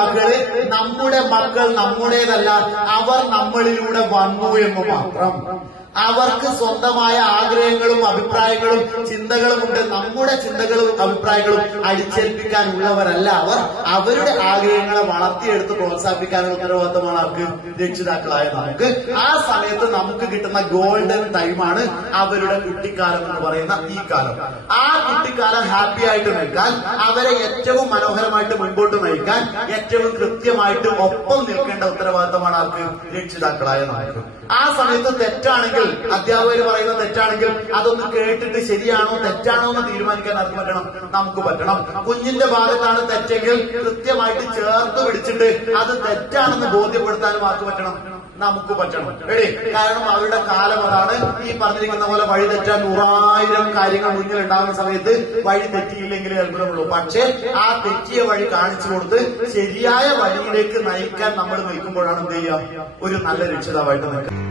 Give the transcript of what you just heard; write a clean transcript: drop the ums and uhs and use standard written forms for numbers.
വാക്കുകൾ, നമ്മുടെ മക്കൾ നമ്മുടേതല്ല, അവർ നമ്മളിലൂടെ വന്നു എന്ന് മാത്രം. അവർക്ക് സ്വന്തമായ ആഗ്രഹങ്ങളും അഭിപ്രായങ്ങളും ചിന്തകളും ഉണ്ട്. നമ്മുടെ ചിന്തകളും അഭിപ്രായങ്ങളും അടിച്ചേൽപ്പിക്കാനുള്ളവരല്ല അവർ. അവരുടെ ആഗ്രഹങ്ങളെ വളർത്തിയെടുത്ത് പ്രോത്സാഹിപ്പിക്കാനുള്ള ഉത്തരവാദിത്തമാണ് അവർക്ക്, രക്ഷിതാക്കളായ നമുക്ക്. ആ സമയത്ത് നമുക്ക് കിട്ടുന്ന ഗോൾഡൻ ടൈമാണ് അവരുടെ കുട്ടിക്കാലം എന്ന് പറയുന്ന ഈ കാലം. ആ കുട്ടിക്കാലം ഹാപ്പി ആയിട്ട് നിൽക്കാൻ, അവരെ ഏറ്റവും മനോഹരമായിട്ട് മുൻപോട്ട് നയിക്കാൻ ഏറ്റവും കൃത്യമായിട്ട് ഒപ്പം നിൽക്കേണ്ട ഉത്തരവാദിത്തമാണ് അവർക്ക്, രക്ഷിതാക്കളായ നമുക്ക്. ആ സമയത്ത് തെറ്റാണെങ്കിൽ, അധ്യാപകർ പറയുന്ന തെറ്റാണെങ്കിൽ അതൊന്ന് കേട്ടിട്ട് ശരിയാണോ തെറ്റാണോ എന്ന് തീരുമാനിക്കാൻ ആർക്ക് പറ്റണം? നമുക്ക് പറ്റണം. കുഞ്ഞിന്റെ ഭാഗത്താണ് തെറ്റെങ്കിൽ കൃത്യമായിട്ട് ചേർത്ത് പിടിച്ചിട്ട് അത് തെറ്റാണെന്ന് ബോധ്യപ്പെടുത്താനും ആർക്ക് പറ്റണം? നമുക്ക് പറ്റണം. കാരണം അവരുടെ കാലം അതാണ്. ഈ പറഞ്ഞിരിക്കുന്ന പോലെ വഴി തെറ്റാൻ 100,000 കാര്യങ്ങൾ മുന്നിൽ ഉണ്ടാകുന്ന സമയത്ത് വഴി തെറ്റിയില്ലെങ്കിലേ അത്ഭുതമുള്ളൂ. പക്ഷെ ആ തെറ്റിയ വഴി കാണിച്ചു കൊടുത്ത് ശരിയായ വഴിയിലേക്ക് നയിക്കാൻ നമ്മൾ നിൽക്കുമ്പോഴാണ് എന്ത് ചെയ്യുക? ഒരു നല്ല രക്ഷിതാവായിട്ട് നിൽക്കുക.